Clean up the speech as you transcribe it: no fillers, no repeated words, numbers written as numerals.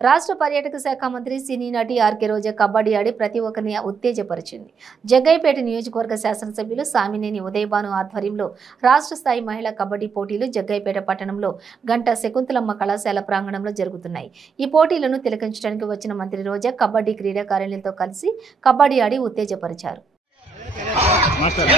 రాష్ట్ర పర్యాటక శాఖ మంత్రి సినీ నటి ఆర్కే రోజా కబడ్డీ ఆడి ప్రతి ఒక్కరిని ఉత్తేజపరిచింది. జగ్గయ్యపేట నియోజకవర్గ శాసనసభ్యులు సామినేని ఉదయభాను ఆధ్వర్యంలో రాష్ట్ర స్థాయి మహిళా కబడ్డీ పోటీలు జగ్గయ్యపేట పట్టణంలో గంట శకుంతలమ్మ కళాశాల ప్రాంగణంలో జరుగుతున్నాయి. ఈ పోటీలను తిలకించడానికి వచ్చిన మంత్రి రోజా కబడ్డీ క్రీడాకారులతో కలిసి కబడ్డీ ఆడి ఉత్తేజపరిచారు. మాస్టర్